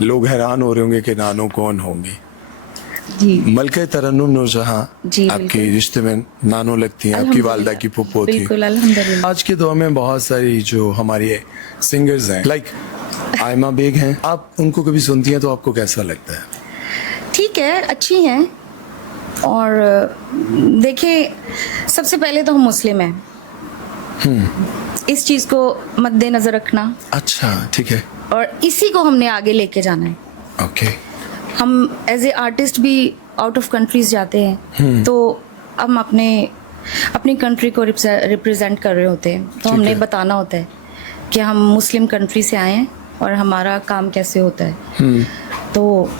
लोग हैरान हो रहे होंगे कि नानो कौन होंगी। जी मलके तरन्नुम नूरजहां जी, आपके बिल्कुल। रिश्ते में नानो लगती हैं, आपकी वालदा की फुप्पो थी। बिल्कुल अल्हम्दुलिल्लाह। आज के दौर में बहुत सारी जो हमारी सिंगर्स हैं लाइक आयमा बेग हैं, आप उनको कभी सुनती हैं तो आपको कैसा लगता है? ठीक है, अच्छी हैं। और देखिए, सबसे पहले तो हम मुस्लिम हैं, इस चीज़ को मद्देनज़र रखना, अच्छा ठीक है, और इसी को हमने आगे लेके जाना है। ओके। हम एज ए आर्टिस्ट भी आउट ऑफ कंट्रीज जाते हैं, तो हम अपनी कंट्री को रिप्रेजेंट कर रहे होते हैं, तो हमने है। बताना होता है कि हम मुस्लिम कंट्री से आए हैं और हमारा काम कैसे होता है। तो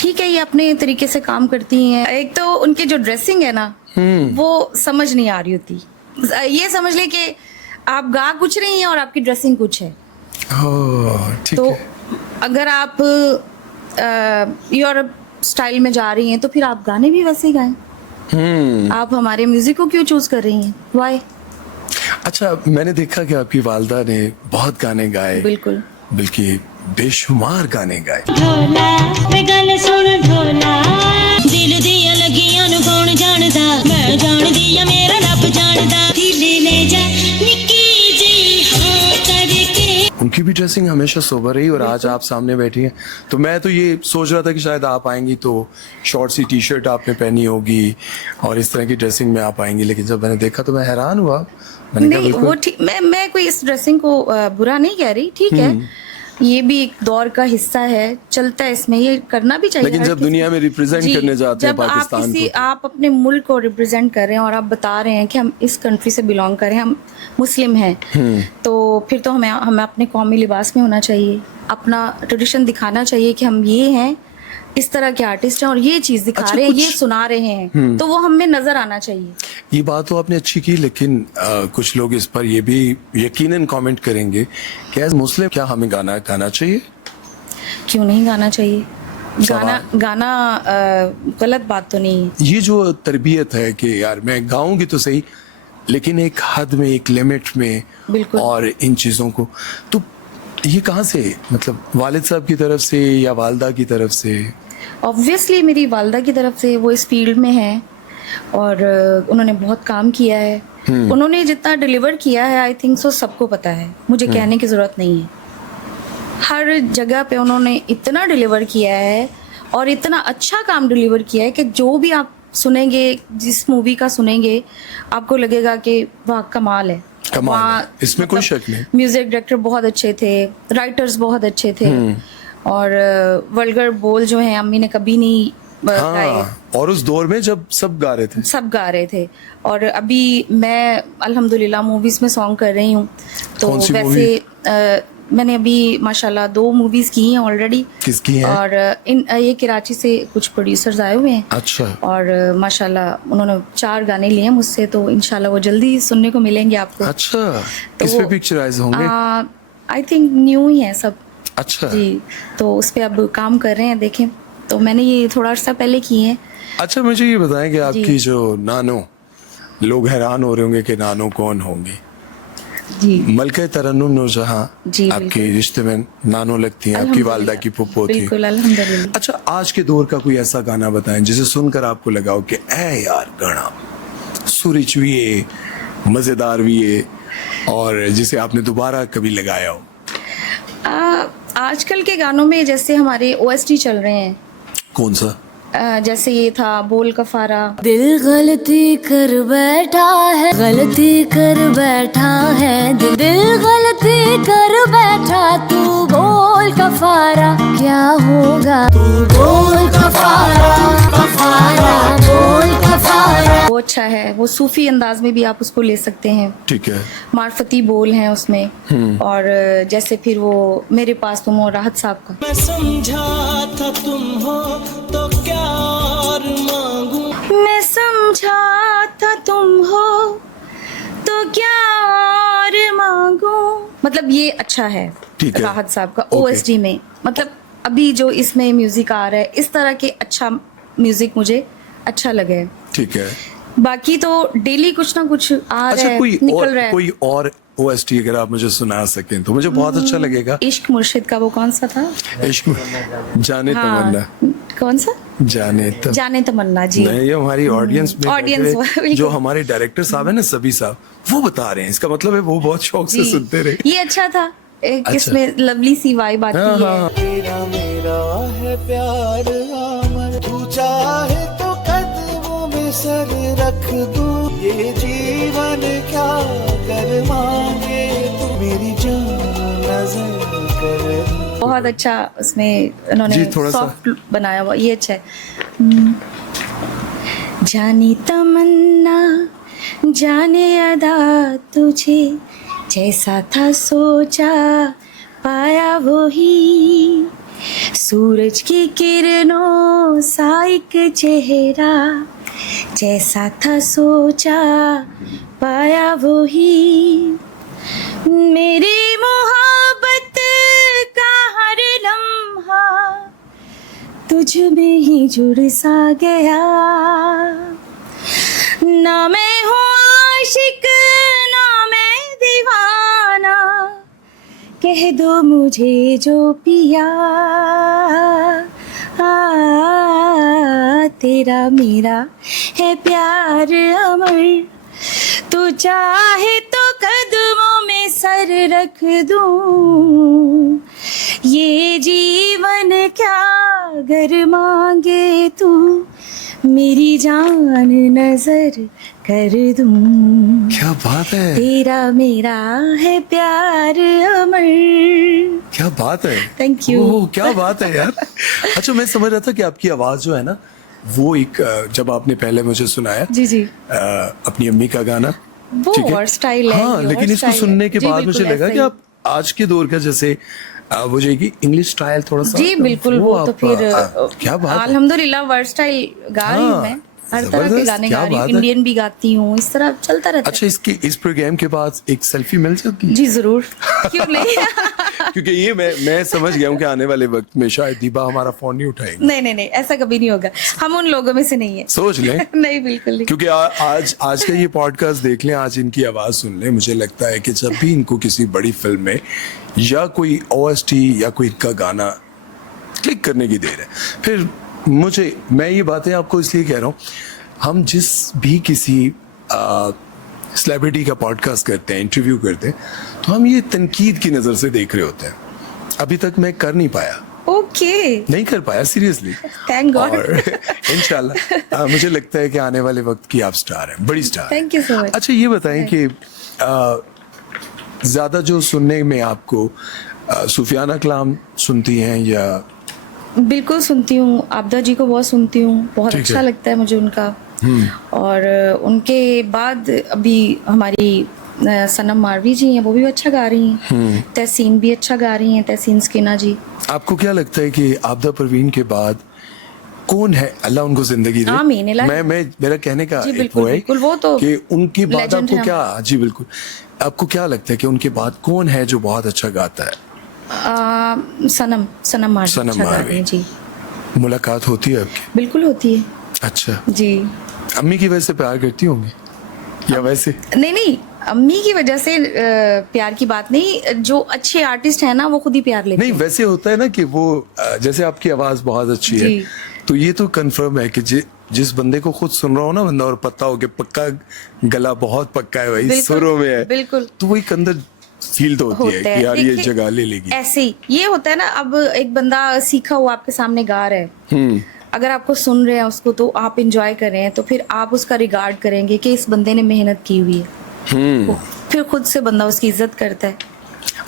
ठीक है, ये अपने तरीके से काम करती हैं। एक तो उनकी जो ड्रेसिंग है ना, वो समझ नहीं आ रही होती। ये समझ ले कि आप गा कुछ रही हैं और आपकी ड्रेसिंग कुछ है। ओह ठीक तो है। अगर आप यूरोप स्टाइल में जा रही हैं तो फिर आप गाने भी वैसे ही गाएं। आप हमारे म्यूजिक को क्यों चूज कर रही हैं? वाई? अच्छा, मैंने देखा कि आपकी वालदा ने बहुत गाने गाए, बिल्कुल। बल्कि बेशुमार गाने गाए। ढोला वे गल सुन ढोला, दिल दिया लगियां नु कौन जानदा, मैं जानदी आ मेरा रब जानदा, दिल ले जा निक्की जी हाँ करके। उनकी भी ड्रेसिंग हमेशा सोबर रही और आज आप सामने बैठी हैं, तो मैं तो ये सोच रहा था कि शायद आप आएंगी तो शॉर्ट सी टी शर्ट आपने पहनी होगी और इस तरह की ड्रेसिंग में आप आएंगी, लेकिन जब मैंने देखा तो मैं हैरान हुआ। मैंने कहा नहीं, वो बिल्कुल ठीक, मैं कोई इस ड्रेसिंग को बुरा नहीं कह रही, ठीक है, ये भी एक दौर का हिस्सा है, चलता है, इसमें ये करना भी चाहिए। लेकिन हर जब किसी- दुनिया में रिप्रेजेंट जी, करने जाते हैं जब आप पाकिस्तान को, आप अपने मुल्क को रिप्रेजेंट कर रहे हैं और आप बता रहे हैं कि हम इस कंट्री से बिलोंग कर रहे हैं, हम मुस्लिम हैं, तो फिर तो हमें अपने कौमी लिबास में होना चाहिए, अपना ट्रेडिशन दिखाना चाहिए कि हम ये हैं, इस तरह के आर्टिस्ट हैं और ये चीज दिखा अच्छा, रहे हैं, कुछ- ये सुना रहे हैं, तो वो हमें नजर आना चाहिए। ये बात तो आपने अच्छी की, लेकिन कुछ लोग इस पर ये भी यकीनन कमेंट करेंगे कि एज मुस्लिम क्या हमें गाना चाहिए? क्यों नहीं गाना चाहिए? सवाल। गाना गलत बात तो नहीं है। ये जो तरबियत है कि यार मैं गाऊंगी तो सही, लेकिन एक हद में, एक लिमिट में, बिल्कुल। और इन चीज़ों को, तो ये कहाँ से, मतलब वालिद साहब की तरफ से या वालदा की तरफ से? ऑब्वियसली मेरी वालदा की तरफ से, वो इस फील्ड में है और उन्होंने बहुत काम किया है। उन्होंने जितना डिलीवर किया है, आई थिंक सो सबको पता है, मुझे कहने की ज़रूरत नहीं है। हर जगह पे उन्होंने इतना डिलीवर किया है और इतना अच्छा काम डिलीवर किया है कि जो भी आप सुनेंगे, जिस मूवी का सुनेंगे, आपको लगेगा कि वाह कमाल है। कमाल है, वहाँ इसमें कोई शक नहीं। म्यूजिक डायरेक्टर बहुत अच्छे थे, राइटर्स बहुत अच्छे थे, और वल्गर बोल जो हैं अम्मी ने कभी नहीं गाए। हाँ, और उस दौर में जब सब गा रहे थे, सब गा रहे थे। और अभी मैं अल्हम्दुलिल्लाह मूवीज में सॉन्ग कर रही हूँ, तो कौन सी वैसे मैंने अभी माशाल्लाह 2 मूवीज की हैं ऑलरेडी। किसकी हैं? और ये कराची से कुछ प्रोड्यूसर्स आए हुए हैं, अच्छा, और माशाल्लाह उन्होंने 4 गाने लिए हैं मुझसे, तो इंशाल्लाह वो जल्दी सुनने को मिलेंगे आपको। अच्छा, तो किस पे पिक्चराइज होंगे? आई थिंक न्यू ही है सब। अच्छा जी, तो उस पे अब काम कर रहे हैं, देखें। तो मैंने ये थोड़ा अर्सा पहले किए हैं। अच्छा, मुझे ये बताएं कि आपकी जो नानो, लोग हैरान हो रहे होंगे कि नानो कौन होंगी। जी मलके तरन्नुम नूरजहां जी, आपके बिल्कुल। रिश्ते में नानो लगती हैं, आपकी वालदा की फुप्पो थी। बिल्कुल अल्हम्दुलिल्लाह। अच्छा, आज के दौर का कोई ऐसा गाना बताएं जिसे सुनकर आपको लगा हो कि ए यार गाना सुरिच भी है, मजेदार भी है, और जिसे आपने दोबारा कभी लगाया हो। आजकल के गानों में जैसे हमारे OST चल रहे हैं, कौन सा? जैसे ये था बोल कफारा। दिल गलती कर बैठा है, गलती कर बैठा है, दिल गलती कर बैठा, तू बोल कफारा क्या होगा, तू बोल कफारा, कफारा बोल कफारा। वो अच्छा है, वो सूफी अंदाज में भी आप उसको ले सकते हैं, ठीक है। मार्फती बोल हैं उसमें। और जैसे फिर वो मेरे पास तुम हो, राहत साहब का। मैं समझा था तुम हो तो क्या और मांगू, मैं समझा था तुम हो तो क्या और मांगू, मतलब ये अच्छा है। ठीक है। राहत साहब का ओके। OST में, मतलब अभी जो इसमें म्यूजिक आ रहा है, इस तरह के अच्छा म्यूजिक मुझे अच्छा लगे। ठीक है। बाकी तो डेली कुछ ना कुछ आ रहा अच्छा, है, कोई निकल और, रहा है। कोई और OST अगर आप मुझे सुना सकें तो मुझे बहुत अच्छा लगेगा। इश्क मुर्शिद का वो कौन सा था? इश्क जाने तमन्ना, कौन सा? जाने तमन्ना जी। नहीं, ये हमारी ऑडियंस में Audience बैठे बिल्कुल। जो हमारे डायरेक्टर साहब है ना, सभी साहब, वो बता रहे हैं। इसका मतलब है वो बहुत शौक से जी, सुनते रहे। ये अच्छा था। अच्छा। इसमें लवली सी वाइब आती हाँ, है। हाँ। तेरा मेरा है प्यार अमर, तू चाहे तो कदमों में सर रख दूं, ये जीवन क्या कर मांगे तू, मेरी जान नजर कर। बहुत अच्छा उसमें उन्होंने जी, थोड़ा सा। सॉफ्ट बनाया हुआ, ये अच्छा है। जाने तमन्ना जाने अदा तुझे, जैसा था सोचा पाया वही, सूरज की किरणों सा एक चेहरा, जैसा था सोचा पाया वही, मेरी मोहब्बत का हर लम्हा तुझ में ही जुड़ सा गया, ना मैं हूँ आशिक ना मैं दीवाना, कह दो मुझे जो पिया, तेरा मेरा है प्यार अमर, तू चाहे तो कदमों में सर रख दूं, ये जीवन क्या घर मांगे तू, मेरी जान नजर कर दूं, क्या बात है, तेरा मेरा है प्यार अमर। क्या बात है। Thank you. ओह, क्या बात है यार। अच्छा, मैं समझ रहा था कि आपकी आवाज जो है ना, वो एक जब आपने पहले मुझे सुनाया जी जी, अपनी अम्मी का गाना, वो ठीक है? और स्टाइल है, हाँ, ये लेकिन और इसको स्टाइल सुनने है। के जी, बाद मुझे बिल्कुल लगा ऐसा कि ही। आप आज के दौर का जैसे वो जो है इंग्लिश स्टाइल थोड़ा सा, जी बिल्कुल, वो तो आप, फिर क्या बात है। अल्हम्दुलिल्लाह वर्सटाइल गा रही हूँ हाँ, मैं, हर तरह के जबरदस्त, गाने क्या गा रही हूँ, बात है। इंडियन भी गाती हूँ, इस तरह चलता रहता अच्छा, इस प्रोग्राम के बाद एक सेल्फी मिल सकती है। है? जी जरूर, क्यों नहीं। क्योंकि ये मैं समझ गया हूँ कि आने वाले वक्त में शायद दीबा हमारा फोन नहीं उठाएंगे। नहीं नहीं नहीं, ऐसा कभी नहीं होगा, हम उन लोगों में से नहीं है। सोच लें। नहीं बिल्कुल नहीं। क्योंकि आज का ये पॉडकास्ट देख लें, आज इनकी आवाज सुन लें, मुझे लगता है कि जब भी इनको किसी बड़ी फिल्म में या कोई OST या कोई इनका गाना क्लिक करने की देर है, फिर मैं ये बातें आपको इसलिए कह रहा हूँ, हम जिस भी किसी सेलिब्रिटी का पॉडकास्ट करते हैं, इंटरव्यू करते हैं, तो हम ये तनकीद की नज़र से देख रहे होते हैं। अभी तक मैं कर नहीं पाया, ओके, नहीं कर पाया सीरियसली। Thank God. और इंशाल्लाह मुझे लगता है कि आने वाले वक्त की आप स्टार हैं, बड़ी star. Thank you so much. अच्छा, ये बताएं कि ज़्यादा जो सुनने में आपको सुफियाना कलाम सुनती हैं या? बिल्कुल सुनती हूँ, आपदा जी को बहुत सुनती हूँ, बहुत ठीक अच्छा है। लगता है मुझे उनका। और उनके बाद अभी हमारी सनम मारवी जी हैं, वो भी अच्छा गा रही हैं। तहसीन भी अच्छा गा रही हैं, तहसीन स्किना जी। आपको क्या लगता है कि आपदा परवीन के बाद कौन है, अल्लाह उनको जिंदगी दे, आमीन, इलाही। मैं मेरा कहने का जी, एक बिल्कुल, वो है बिल्कुल, वो तो कि उनके बाद legend आपको है क्या, जी बिल्कुल, आपको क्या लगता है कि उनके बाद कौन है जो बहुत अच्छा गाता है? सनम मारवी सनम अच्छा गा मारवी। रही हैं जी। मुलाकात होती है आपकी? बिल्कुल होती है अच्छा, जी। अम्मी की वजह से प्यार करती होंगी या वैसे? नहीं नहीं, अम्मी की वजह से प्यार की बात नहीं, जो अच्छे आर्टिस्ट है ना वो खुद ही प्यार लेते नहीं, हैं। वैसे होता है ना कि वो जैसे आपकी आवाज बहुत अच्छी है, जी। तो ये तो कंफर्म है कि जिस बंदे को खुद सुन रहा हो ना बंदा, और पता हो कि पक्का गला बहुत पक्का है भाई, बिल्कुल, सुरों में है, बिल्कुल। तो वो एक अंदर फील तो होती है होता कि यार ये देखिए, जगह ले लेगी। ऐसे ही ये होता है ना, अब एक बंदा सीखा हुआ आपके सामने गा रहा है, अगर आपको सुन रहे हैं उसको, तो आप इंजॉय कर रहे हैं, तो फिर आप उसका रिगार्ड करेंगे कि इस बंदे ने मेहनत की हुई है, तो फिर खुद से बंदा उसकी इज्जत करता है।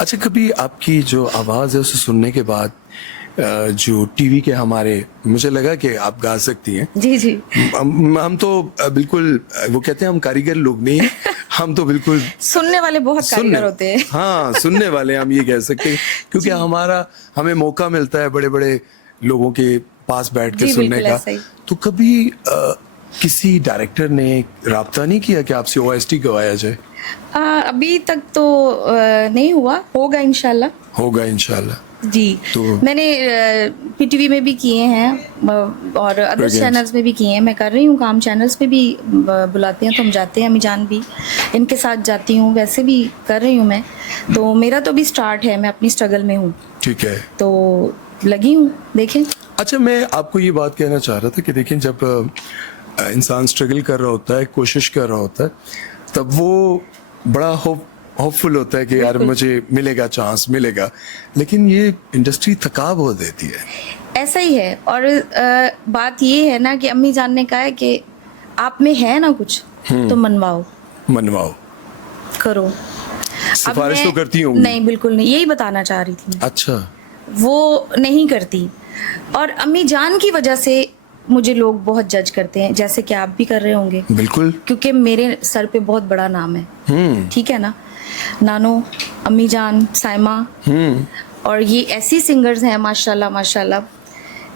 अच्छा, कभी आपकी जो आवाज है उसे सुनने के बाद जो टीवी के हमारे, मुझे लगा कि आप गा सकती हैं। जी जी, हम तो बिल्कुल, वो कहते हैं हम कारीगर लोग नहीं हैं, हम तो बिल्कुल सुनने वाले बहुत कारीगर होते हैं। हाँ, सुनने वाले हम ये कह सकते हैं, क्योंकि हमें मौका मिलता है बड़े बड़े लोगों के पास बैठ के जी, सुनने बिल्कुल का। ऐसा ही। तो कभी किसी डायरेक्टर ने राब्ता नहीं किया कि आपसे OST गवाया जाए? अभी तक तो नहीं हुआ, होगा इंशाल्लाह। होगा इंशाल्लाह। जी तो- मैंने पीटीवी में भी किए हैं और अदर Programs. चैनल्स में भी किए हैं। मैं कर रही हूँ काम, चैनल्स पे भी बुलाते हैं तो हम जाते हैं, अम्मी जान भी इनके साथ जाती हूँ, वैसे भी कर रही हूँ मैं। तो मेरा तो अभी स्टार्ट है, मैं अपनी स्ट्रगल में हूँ, ठीक है। तो लगी हूँ, देखें। अच्छा, मैं आपको ये बात कहना चाह रहा था कि देखिए, जब इंसान स्ट्रगल कर रहा होता है, कोशिश कर रहा होता है, तब वो बड़ा होपफुल होता है कि यार मुझे मिलेगा, चांस मिलेगा। लेकिन ये इंडस्ट्री थका बहुत देती है। ऐसा ही है। और बात ये है ना कि अम्मी जान ने कहा है कि आप में है ना कुछ तो मनवाओ, मनवाओ। करो। अब सिफारिश तो मैं- करती होंगी? नहीं, बिल्कुल नहीं, यही बताना चाह रही थी। अच्छा। वो नहीं करती, और अम्मी जान की वजह से मुझे लोग बहुत जज करते हैं, जैसे कि आप भी कर रहे होंगे, बिल्कुल। क्योंकि मेरे सर पे बहुत बड़ा नाम है। ठीक है ना, नानो, अम्मी जान, साइमा, और ये ऐसी सिंगर्स हैं माशाल्लाह माशाल्लाह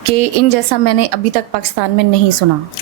कि इन जैसा मैंने अभी तक पाकिस्तान में नहीं सुना।